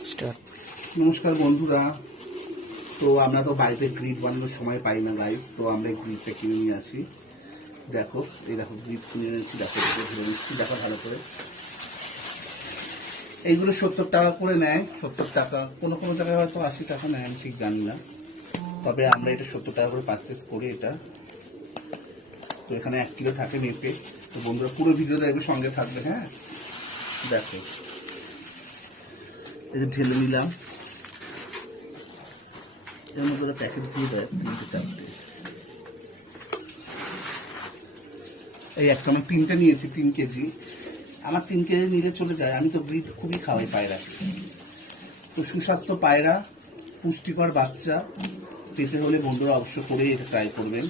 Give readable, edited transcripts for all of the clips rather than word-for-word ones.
নমস্কার বন্ধুরা। তো আমরা তো বাড়িতে গ্রিপ বানানোর সময় পাই না গাইস, তো আমরা এই গ্রিপটা কিনে নিয়ে আসি। দেখো এই দেখো গ্রিপ কিনে এনেছি, দেখো ধরে নিচ্ছি, দেখো ভালো করে। এইগুলো 70 টাকা করে নেয়, 70 টাকা, কোনো কোনো জায়গায় হয়তো 80 টাকা নেয়, আমি ঠিক জানি না। তবে আমরা এটা 70 টাকা করে পারচেস করি এটা। তো এখানে 1 কিলো থাকে মেপে। তো বন্ধুরা পুরো ভিডিও দেখবে, সঙ্গে থাকবে। হ্যাঁ দেখো, এই যে ঢেলে নিলাম, এর মধ্যে প্যাকেট দিয়ে দেয় 3-4টে। এই একটা আমি 3টে নিয়েছি, 3 কেজি। আমার 3 কেজি নিলে চলে যায়। আমি তো ব্রিড খুবই খাওয়াই পায়রা। তো সুস্বাস্থ্য পায়রা, পুষ্টিকর বাচ্চা পেতে হলে বন্ধুরা অবশ্য করেই এটা ট্রাই করবেন।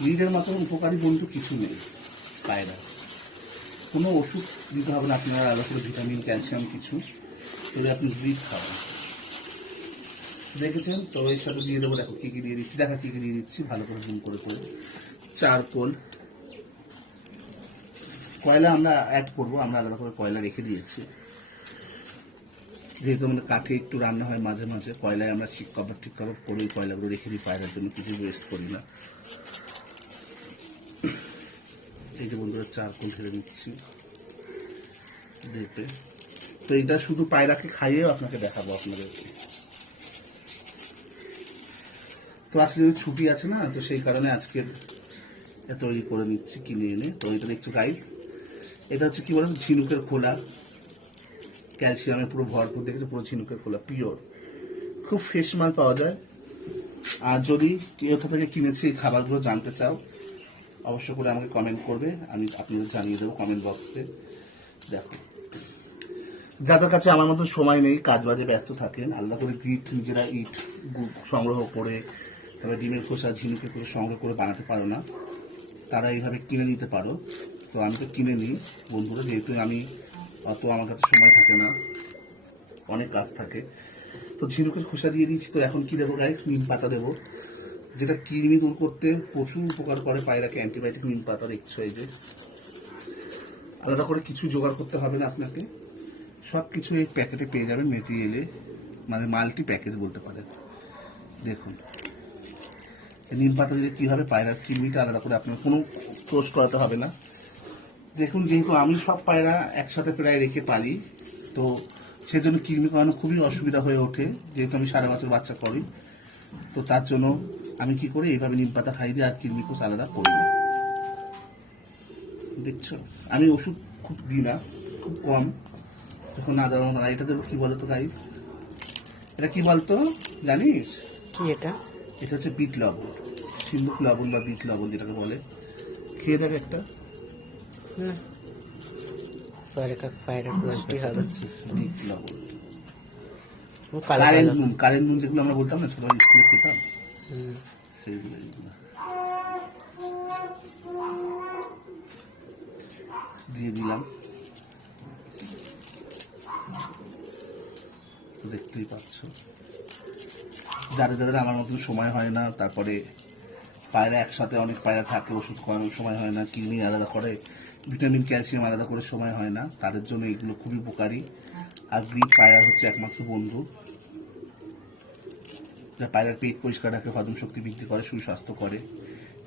ব্রিডের মতো উপকারী বন্ধু কিছু নেই পায়রা। কোনো ওষুধ দিতে হবে না আপনার, আলাদা করে ভিটামিন ক্যালসিয়াম কিছু, তবে আপনি ব্রিড খাওয়ান। দেখেছেন তো, এর সাথে দিয়ে দেবো, দেখো কী কী দিয়ে দিচ্ছি, দেখো কী কী দিয়ে দিচ্ছি, ভালো করে জুম করে করে। চারকোল, কয়লা আমরা অ্যাড করবো, আমরা আলাদা করে কয়লা রেখে দিয়েছি, যেহেতু আমাদের কাঠে একটু রান্না হয় মাঝে মাঝে। কয়লায় আমরা ঠিক কভার করে ওই কয়লাগুলো রেখে দিই পায়রার জন্য, কিছু ওয়েস্ট করি না। এই যে বন্ধুরা চারকোল ঢেলে দিচ্ছি দেখবে। তো এটা শুধু পায়রাকে খাইয়েও আপনাকে দেখাবো আপনাদেরকে। তো আজকে যদি ছুটি আছে না, তো সেই কারণে আজকে তৈরি করে নিচ্ছি কিনে এনে। তো এটা দেখছো গাইস, এটা হচ্ছে কি বলতো, ঝিনুকের খোলা, ক্যালসিয়ামে পুরো ভরপুর। দেখেছো পুরো ঝিনুকের খোলা, পিওর, খুব ফ্রেশ মাল পাওয়া যায়। আর যদি কেউ থেকে কিনেছে এই খাবারগুলো জানতে চাও, অবশ্য করে আমাকে কমেন্ট করবে, আমি আপনাদের জানিয়ে দেবো কমেন্ট বক্সে। দেখো, যাদের কাছে আমার মতো সময় নেই, কাজ বাজে ব্যস্ত থাকেন, আলাদা করে গিট নিজেরা ইট সংগ্রহ করে, তারপরে ডিমের খোসা ঝিনুকের খোসা সংগ্রহ করে বানাতে পারো না, তারা এইভাবে কিনে নিতে পারো। তো আমি তো কিনে নিই বন্ধুরা, যেহেতু আমি অত আমার কাছে সময় থাকে না, অনেক কাজ থাকে। তো ঝিনুকের খোসা দিয়ে দিচ্ছি। তো এখন কি দেবো গাইস, নিম পাতা দেবো, যেটা কৃমি দূর করতে প্রচুর উপকার করে পায়রাকে। অ্যান্টিবায়োটিক নিম পাতা দেখছো, এই যে। আলাদা করে কিছু জোগাড় করতে হবে না আপনাকে, সব কিছু এই প্যাকেটে পেয়ে যাবেন, মেটেরিয়ালে, মানে মাল্টি প্যাকেজ বলতে পারেন। দেখুন নিম পাতা দিলে কী হবে, পায়রার কৃমিটা আলাদা করে আপনার কোনো কোর্স করাতে হবে না। দেখুন, যেহেতু আমি সব পায়রা একসাথে প্রায় রেখে পালি, তো সেজন্য কৃমি করানো খুবই অসুবিধা হয়ে ওঠে, যেহেতু আমি সারা বছর বাচ্চা করি। তো তার জন্য আমি কি করি, এইভাবে নিম পাতা খাই দিই, আর কৃমি কোষ আলাদা করি না। দেখছো, আমি ওষুধ খুব দিই না, খুব কম, যখন না দেওয়া না। এটা দেবো কি বলতো গাইস, এটা কি বলতো জানিস কি? এটা হচ্ছে বিট লবণ, সিন্ধুক লবণ বা বিট লবণ যেটাকে বলে। খেয়ে দেবে একটা, বিট লবণ। কারেন্ট নুন যেগুলো আমরা বলতাম না ছোটবেলা স্কুলে খেতাম, সেইগুলো এইগুলো দিয়ে দিলাম। দেখতেই পাচ্ছ, যাদের আমার মতন সময় হয় না, তারপরে পায়রা একসাথে অনেক পায়রা থাকে, ওষুধ খাওয়ানোর সময় হয় না, কৃমি আলাদা করে, ভিটামিন ক্যালসিয়াম আলাদা করে সময় হয় না, তাদের জন্য এগুলো খুবই উপকারী। আর গ্রিপ পায়রা হচ্ছে একমাত্র বন্ধু, যা পায়রার পেট পরিষ্কার রাখে, হজম শক্তি বৃদ্ধি করে, সুস্বাস্থ্য করে,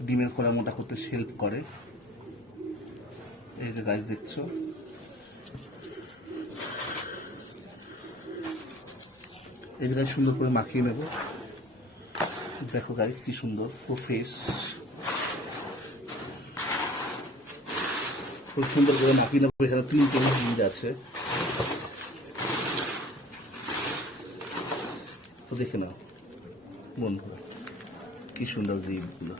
ডিমের খোলা মোটা করতে হেল্প করে। এই যে গাছ দেখছো, এই জায়গায় সুন্দর করে মাখিয়ে নেব। দেখো গাইস কি সুন্দর, খুব ফ্রেশ, খুব সুন্দর করে মাখিয়ে নেবো। এখানে 3 কেজি বীজ আছে, তো দেখে নাও বন্ধুরা কি সুন্দর বীজগুলো।